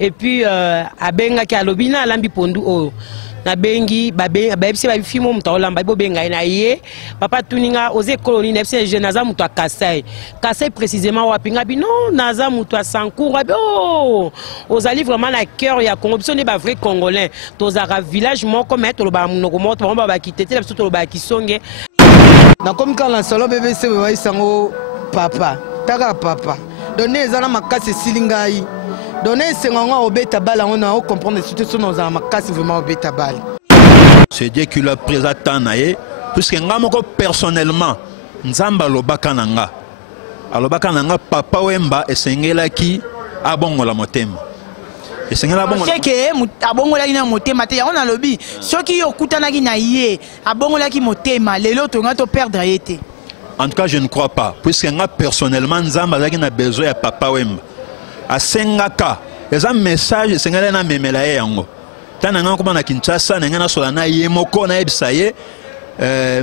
et puis abenga ki alobina lambi pondu o na bengi babebisi babifimo mutu olamba bo benga na ye papa tuninga oze koloni nepse je naza mutu akasai kasai précisément wapinga bino naza mutu a Sankour oh ozali vraiment na cœur ya Congo biso ne ba vrai congolais tozaka village moko mettre lo ba munoko moto ba ba kitete biso to ba kisonge na comme quand la salon bébé c'est ba isango papa taka papa donner ezana makasi silingai donner sengonga obeta bala on a comprendre situation dans la makasi vraiment obeta bala. C'est Dieu qui l'a présenté naé puisque ngamoko personnellement nzamba lobaka nanga alobaka nanga papa wemba esengelaki abongola motema esengela bongola c'est que abongola ina motema te on a lobi soki yokutanaki na ye abongolaki motema lelo tonga to perdre yete. En tout cas, je ne crois pas. Puisque moi, personnellement, Nzamba a besoin de Papa Wemba. À Sengaka, il y a un message, c'est que na memela yango. Tananga comme na Kinshasa, na solana yemoko na ebsaye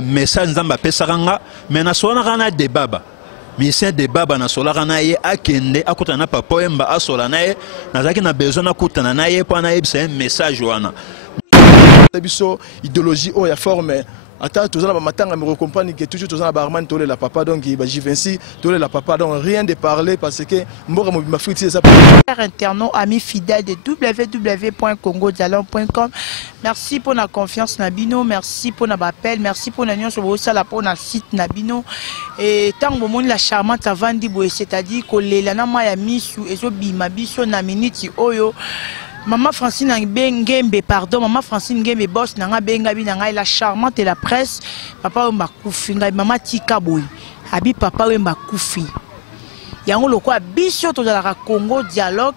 message Nzamba pesaranga, mais na solana na débat. Mais c'est débat na solana ye akende akutana Papa Wemba a solana ye, na zaki na besoin na kutana na ye pour na ebsaye message wana. Biso idéologie o ya forme. Attends, tous les matins, me comprendre que toujours tous les barman, tous les papa donc il va Givenchy, tous les papa donc rien de parler parce que moi ma fille c'est ça. Internaute, amis fidèles de www.congodialon.com. Merci pour la confiance Nabino, merci pour l'appel, merci pour la nuance sur ça pour la site Nabino et tant que mon la charmante avant dit c'est-à-dire que les lana maya misu ezo bima biso na minute oyo. Maman Francine Ngembe, pardon, maman Francine Ngembe boss nanga benga binanga la charmante et la presse. Papa wemba kufi ngai maman Tika boy. Abi papa wemba kufi. Yango loko biso to la Congo dialogue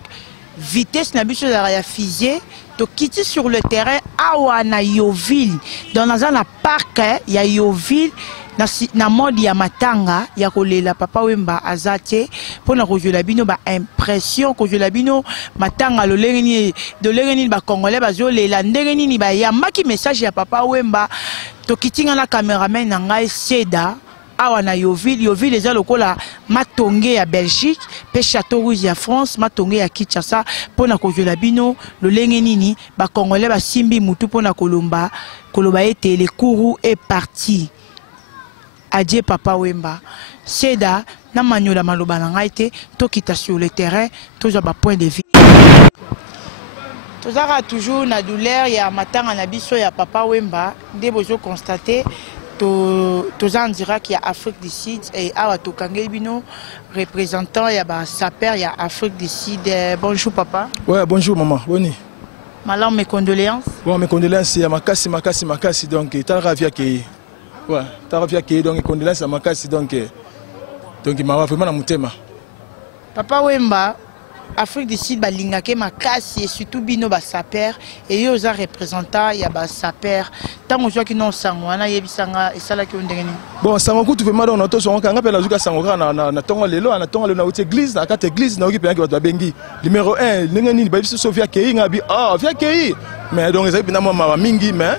vitesse na biso la ya fusée to quitter sur le terrain awa na Yoville dans la parc ya Yoville na mode ya matanga ya kolela papa wemba azate pona kojola bino ba impression kojola bino matanga lo lengeni de lengeni ba congolais bazo lela ndengeni ni ba ya maki message ya papa wemba to kitinga na cameraman na ngai Seda awa na Yoville Yoville eza lokola matonge ya Belgique pe Château Rouge ya France matonge ya Kinshasa pona kojola bino lo lengeni ni ba congolais ba simbi mutu pona kolomba ete le courroux est parti. Adieu papa wemba Seda na manyola maloba na ngai te to kita sur le terrain toujours ba point de vue tozaka toujours na douleur ya matanga na biso ya papa wemba nde bozo constater toza en direct ya Afrique du Sud et awa to kangeli bino représentant ya ba saper ya Afrique du Sud. Bonjour papa. Ouais, bonjour maman. Boni. Malam mes condoléances. Bon mes condoléances ya makasi donc ta ravia ke ouais, ta ravia ke donc condoléances à makasi donc ma vraiment na mutema. Papa wemba Afrique du Sud balingake makasi et surtout bino ba saper et yo za représentant ya ba saper tango zo ki non sango na yebisanga esala ki ondengeni. Bon sango kutu vraiment donc noto so nganga pela zuka sango na tongo lelo na tongo lelo na uti église na kata église na oki penaki ba bengi numéro 1 ndengeni ba biso Sofia Kei ngabi via Kei mais donc ezali bina mama mingi mais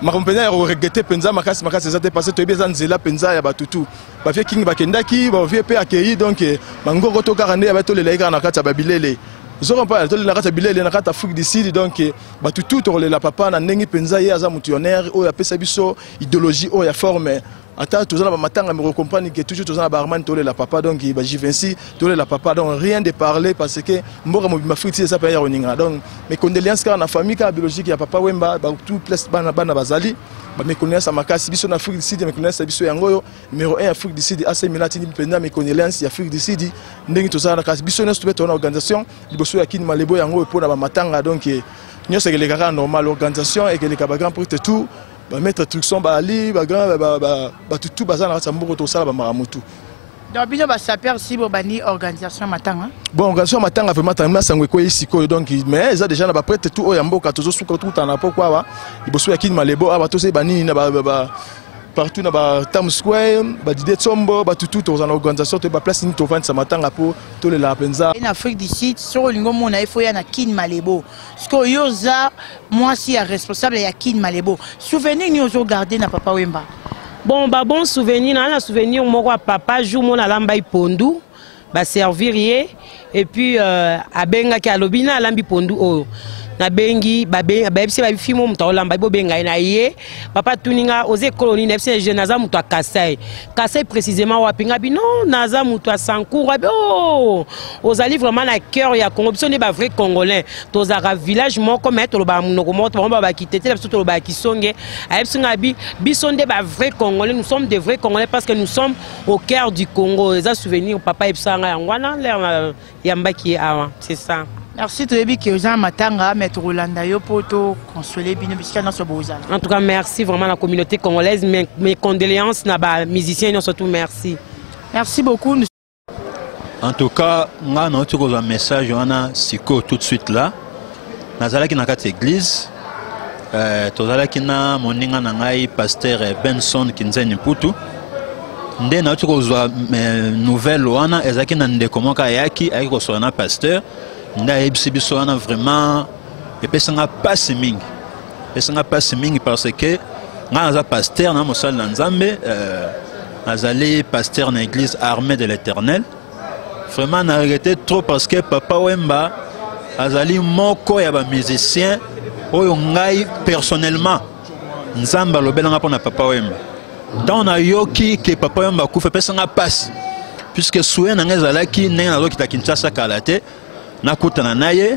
makompenya ya regretter penza makasi ezate passé to ebeza nzela penza ya batutu ba vie king bakendaki ba vie pe akei donc mangoko to karande ya bato lelaika na kata babilele zoro pa to la kata bilele na kata Afrique du Sud donc batutu to la papa na ndengi penza ye aza mutionnaire o ya pesa biso idéologie o ya forme. Attends, tous les matins, me comprendre que toujours tous les barman, tous les papa, donc il va Givenchy, tous les papa, donc rien de parler parce que moi, ma fille, c'est ça, donc mes condoléances car la famille, car biologique, il y a papa Wemba, tout place, bana bazali, mes condoléances à ma casse, biso en Afrique du Sud, mes condoléances à biso yangoyo, numéro 1 Afrique du Sud, assez minati, mes condoléances à Afrique du Sud, n'engi tous la casse, biso nous trouvons une organisation, biso yakini malebo yango pour la matanga, donc nous c'est que les gars normal l'organisation et que les gars pour tout. Ba mettre instruction ba ali ba grand ba tout bazana na tsamboko to sala ba maramutu. Donc bino ba saper si bo bani organisation matanga. Bon organisation matanga vraiment tamina sangwe ko isiko donc mais ça déjà na ba prêtre tout oyamboka tozo suka tout na pourquoi ba iboso yakini malebo aba to se bani na ba partout na ba Times Square ba dide tsombo ba tout dans organisation to ba place ni to vendre sa matanga pour to le la penza. En Afrique du Sud sur lingo mona ifo ya na kin malebo. Sko yoza moi si ya responsable ya kin malebo. Souvenir ni ozo garder na papa wemba. Bon bon souvenir na souvenir moko papa jour mon alamba ipondu ba servir et puis abengaki alobi na alambi pondu oyo na bengi babebisi babifimo mutu aolamba bo benga na ye papa tuninga oze koloni nefse je naza mutu akasai kasai précisément wapinga bino naza mutu asankour oh ozali vraiment na cœur ya Congo biso ne ba vrai congolais tozaka village moko mais toloba munoko moko ba kitete biso toloba kisonge ayebsinga biso nde ba vrai congolais nous sommes des vrais congolais parce que nous sommes au cœur du Congo les souvenirs papa ebsanga yangwana l'air yambaki awa c'est ça. Merci Toyebi Kéozan Matanga, Maître Rolanda Yopoto, consoler Bino Bisca dans ce beau zan. En tout cas, merci vraiment à la communauté congolaise. Mes condoléances, les musiciens, surtout merci. Merci beaucoup. En tout cas, on a un message, on a Siko tout de suite là. Nazala qui n'a pas d'église. Tozala qui n'a moninga nangai pasteur Benson Kinzeni Putu. Ndé na tukozwa nouvelle wana ezaki na ndeko moka yaki ayiko kosona pasteur. Nda ebisi biso wana vraiment epesanga passe mingi parce que nga naza pasteur na mosali na Nzambe nazali pasteur na église armée de l'Éternel vraiment na regretté trop parce que papa Wemba azali moko ya ba musicien oyo ngai personnellement Nzambe alobelanga pona papa Wemba donc na yoki que papa Wemba kufa pesanga passe puisque souhait na ngezalaki ndenge nazokita Kinshasa kala te nakutana naye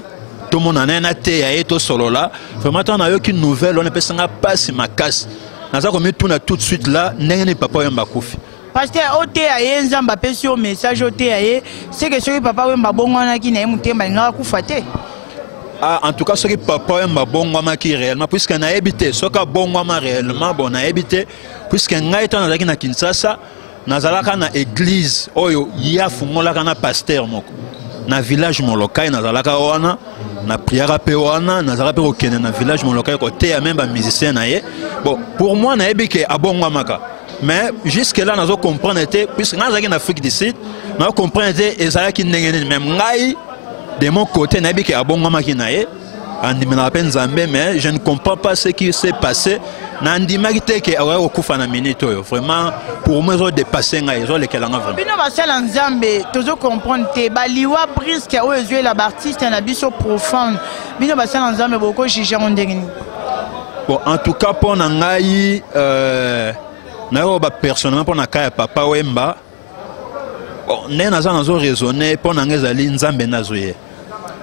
tout le monde en a été to solo là vraiment on a eu une nouvelle on est passé passe ma casse naza comme tout de suite là n'engene papa Wemba kufi pasteur oté aye nzamba pesio message oté aye c'est que ce papa Wemba bongwana ki na mutemba ngaka kufa te en tout cas ce que papa Wemba bongwana ki réellement puisque na habité ce que bongwana réellement bon na habité puisque ngai to nazaki na Kinshasa nazalaka na église oyo ya fungola kana pasteur moko na village molokai nazalaka wana na prière pe wana nazalaka pe okene na village molokai côté ya même ba musicien na ye bon pour moi na ebike abongwa maka mais jusque là nazo comprendre était puisque nazaki en Afrique du Sud na comprendre était ezalaki ndenge même ngai de mon côté na ebike abongwa maki na ye andimena pe Nzambe mais je ne comprends pas ce qui s'est passé na ndimaki te ke awa okufa na minute oyo vraiment pour moi zo dépasser ngai zo lekelanga vraiment bino basala Nzambe tozo comprendre te baliwa brisque o ezwe la artiste na biso profonde bino basala Nzambe boko juger ndengeni bon en tout cas pour ngai na yo ba personnellement pour na kaya papa Wemba bon né naza nazo raisonner pour ngai zali Nzambe nazoye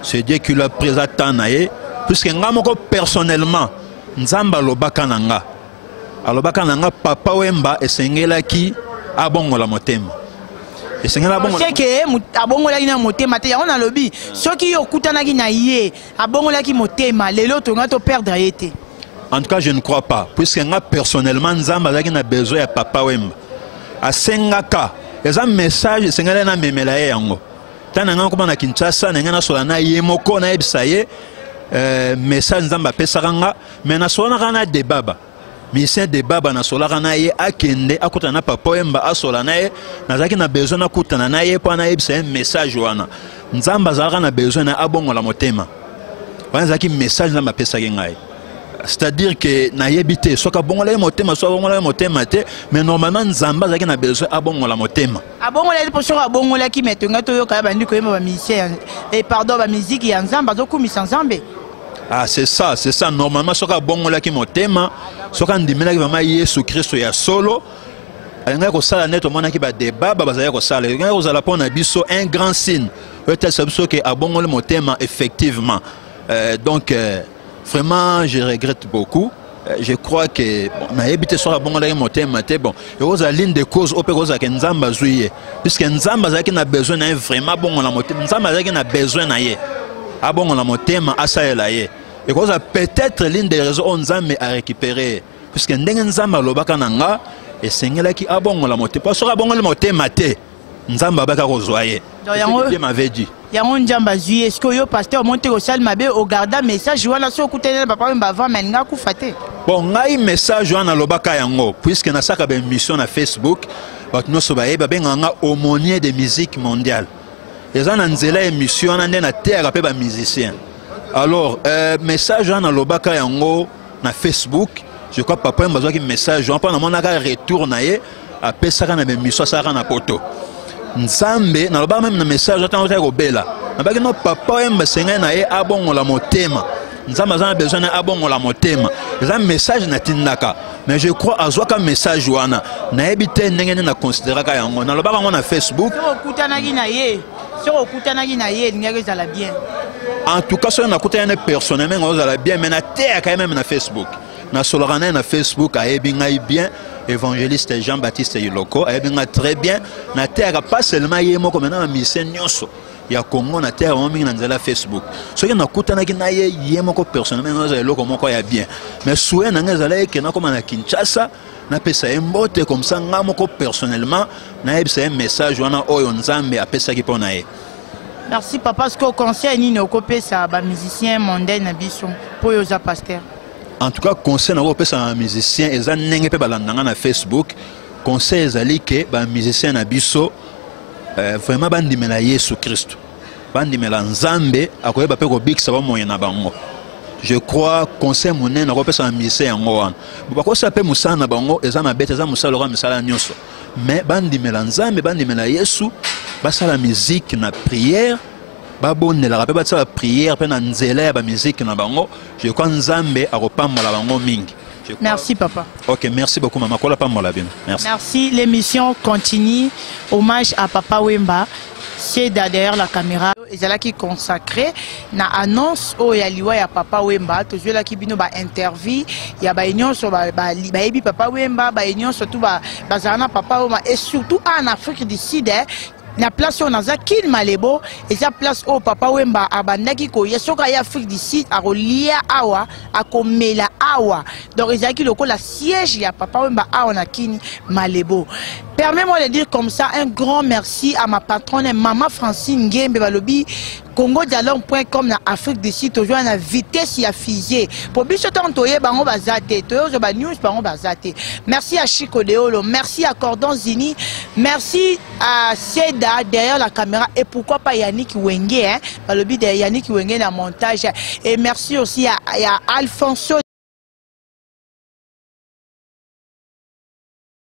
c'est Dieu qui l'a présenté naé puisque ngamoko personnellement Nzamba alobaka nanga papa Wemba esengelaki abongola motema esengela abongola c'est que abongola ina motema te on a lobi soki yokutanaki na ye abongolaki motema lelo to ngato perdre yete en tout cas je ne crois pas puisque nga personnellement Nzamba azaki na besoin ya papa Wemba asengaka eza message esengela na memela ye yango tana nga koma na Kinshasa na nga na sola na ye moko na ebisa ye message Nzamba pesaka nga mais na sola na débat mission débat na sola na ye akende akutana na papa Wemba asola na ye nazaki na besoin na kutana na ye po na ebisa message wana Nzamba azalaka na besoin na abongola motema wana zaki message Nzamba pesaka ngai c'est-à-dire que na yebité soka bongola motema so bongola motema te mais normalement Nzamba azaki na besoin abongola motema abongola pour so abongola ki metonga to yoka bandi ko yema ba musicien et pardon ba musique ya Nzamba zo kumisa Nzambe ah c'est ça normalement soka bongola ki motema soka ndimela ki vraiment Yesu Christo ya solo nga ko sala neto mona ki ba débat ba bazaya ko sala nga ko sala pona biso un grand signe peut-être ça biso que abongola motema effectivement donc vraiment je regrette beaucoup je crois que na habité sur la bonne motema te bon et aux lignes de cause au perosa que Nzamba zuye puisque Nzamba zaki na besoin na vraiment bon la motema Nzamba zaki na besoin na ye a bon la motema asaela ye et cause peut-être l'une des raisons Nzamba a récupéré puisque ndenge Nzamba lobaka nanga et sengela ki a bon la motema parce que bon la motema te Nzamba baka kozwaye Dieu m'avait dit yango Nzamba zuye est-ce que yo pasteur monte au salle mabe au garda message wana so kutena papa Wemba va menga kufate bon ngai message wana lobaka yango puisque na saka ben mission na Facebook bato nyonso bayeba benganga aumônier de musique mondiale eza na nzela émission wana nde na terre pe ba musicien alors message wana lobaka yango na Facebook je crois papa Wemba zwaki message wana na monaka retour na ye apesaka na ben mission saka na poto Nzambe na loba même na message attends ko bela nabaki no papa wemba senga na ye abongola motema nzambe aza na besoin na abongola motema eza message na tindaka mais je crois azwaka message wana nayebi te ndenge nini na considéraka yango nalobaka yango na Facebook okutanaki na ye soki okutanaki na ye elingaki ezala bien en tout cas soki nakutana ne personnellement ozala bien mais nateyaka ye même na Facebook nasolaka naye na Facebook ayebi ngai bien évangéliste Jean-Baptiste Iloko ayebi ngai très bien nateyaka pas seulement ye moko maintenant na musicien nyonso ya Congo na terre mingi na nzela Facebook soki nakutanaki na ye moko personnellement ozala eloko moko ya bien mais souhait na ngai ezala eke nakoma na Kinshasa napesa ye mbote comme ça nga moko personnellement nayebisa ye message wana oyo nzambe apesaki mpo na ye. Merci papa, parce qu'au conseil nini okopesa ba musicien mondain na biso po yo za pasteur. En tout cas conseil na okopesa ba musicien eza ndenge pe balandanga na Facebook conseil ezali ke ba musicien na biso vraiment bandimela Yesu Christ bandimela nzambe akoyeba pe kobikisa bamoye na bango. Je crois conseil monene na kopesa ba musicien yango wana bakosa pe musala na bango eza mabete eza musala loka misala nyonso mais bandimela nzambe bandimela Yesu basala musique na prière babonela pe basala prière pe na nzela ya ba musique na bango je crois nzambe akopambola bango mingi. Merci papa. Ok, merci beaucoup maman. Merci. Merci, l'émission continue. Hommage à Papa Wemba. C'est derrière la caméra. Et c'est là qui consacré na annonce au yaliwa ya Papa Wemba. Toujours là qui bino ba interview. Il y a ba union sur ba ebi Papa Wemba, ba union surtout ba bazana Papa Wemba et surtout en Afrique du Sud. Na place on a Kin Malebo et sa place au Papa Wemba abandaki ko yesoka ya Afrique du Sud a relia awa a komela awa donc ezaki loko la siège ya Papa Wemba awa na Kin Malebo. Permets-moi de dire comme ça un grand merci à ma patronne Maman Francine Ngembe balobi CongoDialogue.com na Afrique du Sud toujours na vitesse ya fusée pour biso tantoye bango bazate toyo ba news bango bazate. Merci à Chico Deolo, merci à Cordon Zini, merci à Seda derrière la caméra et pourquoi pas Yannick Wenge hein balobi de Yannick Wenge na montage et merci aussi à Alfonso